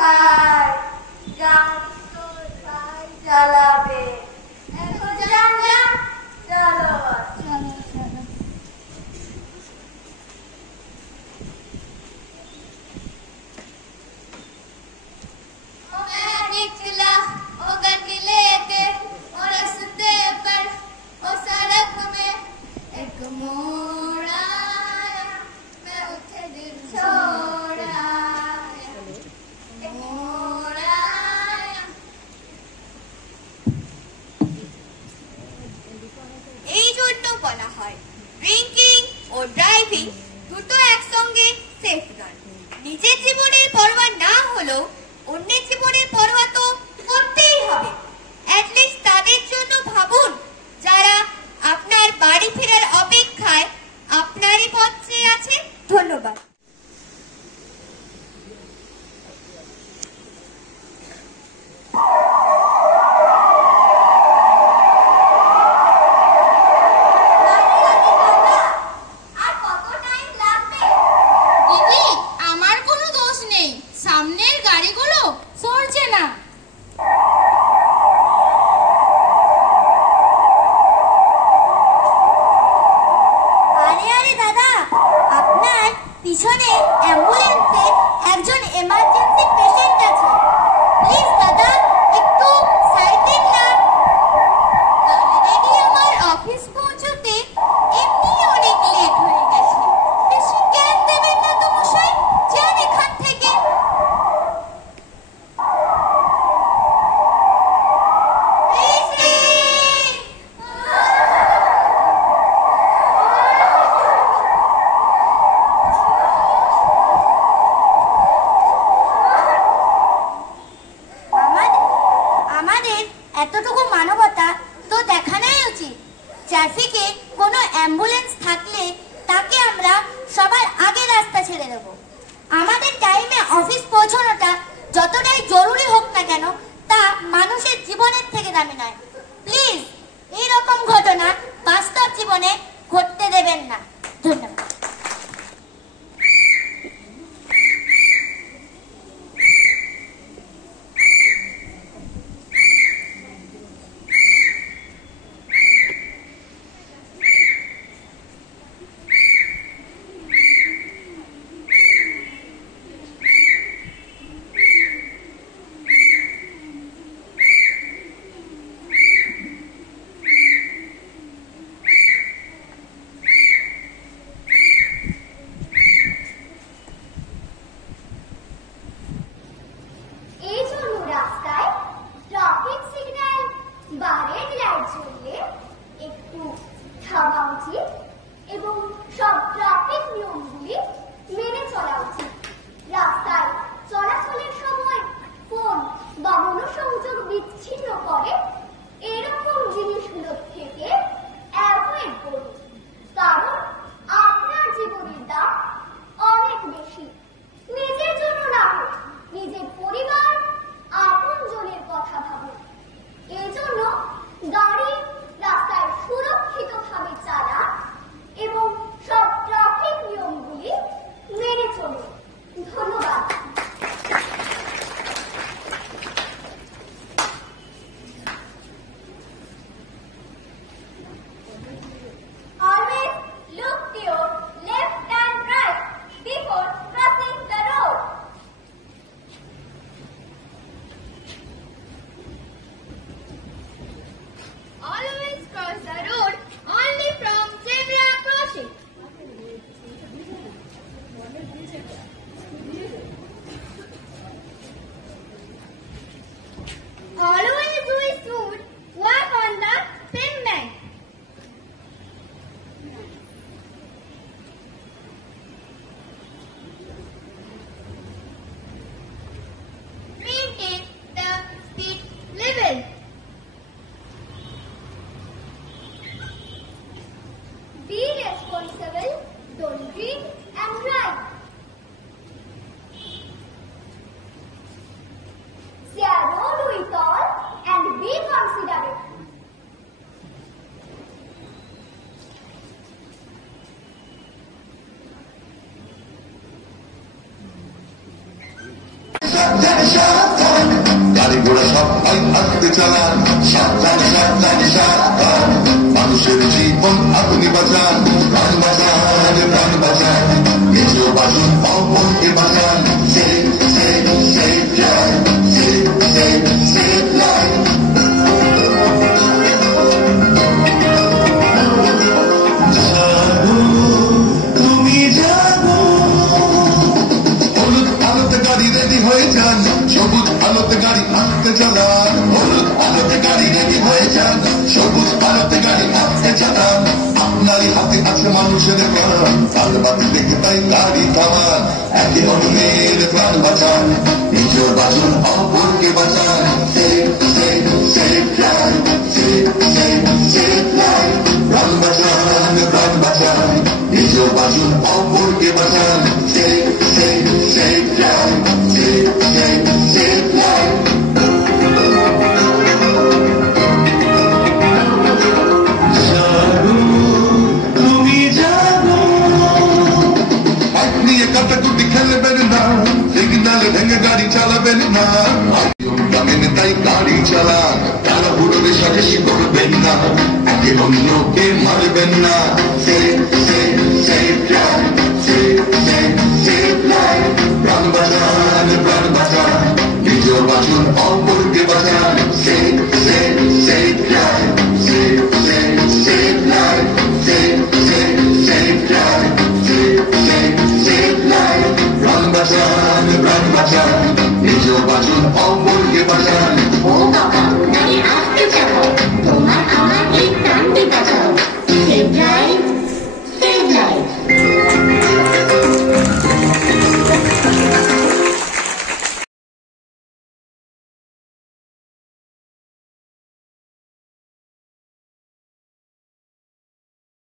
ছাই গান তো ছাই জ্বালাবে এখন যান যান চলো চলো চলো मैं निकला उगर के लेके और रास्ते पर और सड़क में एक मोड़ आया मैं उठे दिल छोड़ा एक मोड़ आया এই জন্য বলা হয় ড্রিঙ্কিং ও ড্রাইভিং দুটো একসঙ্গে সেফগার্ড নিজের জীবনের পরোয়া না হলেও অন্যের জীবনের পরোয়া তো করতেই হবে অ্যাটলিস্ট তাদের জন্য ভাবুন যারা আপনার বাড়ি ফেরার অপেক্ষায় আপনারই পথ চেয়ে আছে ধন্যবাদ পিছনে অ্যাম্বুলেন্সে একজন এমার্জেন্সি পেশেন্ট আছে প্লিজ দাদা একটু সাইড দিন না অলরেডি আমার অফিস পৌঁছতে এমনি অনেক লেট হয়ে গেছে বেশি জ্ঞান দেবেন না তো মশাই যান এখান থেকে চালান, সাবধানে সাবধানে সাবধান, মানুষের জীবন আপনি বাঁচান, প্রাণ বাঁচান প্রাণ বাঁচান, নিজেও বাঁচুন অপরকে বাঁচান, save save save life, save save save life. সবুজ আলোতে গাড়ি আস্তে চালান, হলুদ আলোতে গাড়ি রেডি হয়ে যান, সবুজ আলোতে গাড়ি আস্তে চালান, আপনারই হাতে আছে মানুষের প্রাণ, কাল বাতি দেখে তাই গাড়ি থামান, একে অন্যের প্রাণ বাঁচান, নিজের বাঁচুন অপরকে বাঁচান, save save save life, save save save life, প্রাণ বাঁচান প্রাণ বাঁচান, নিজের বাঁচুন অপরকে বাঁচান, save save save life, save save save life. কাটাকুটি খেলবেন না, সিগনালে ভেঙে গাড়ি চালাবেন না, তাই গাড়ি চালান, তারা বুড়োদের সাথে করবেন না, একে অন্যকে মারবেন না,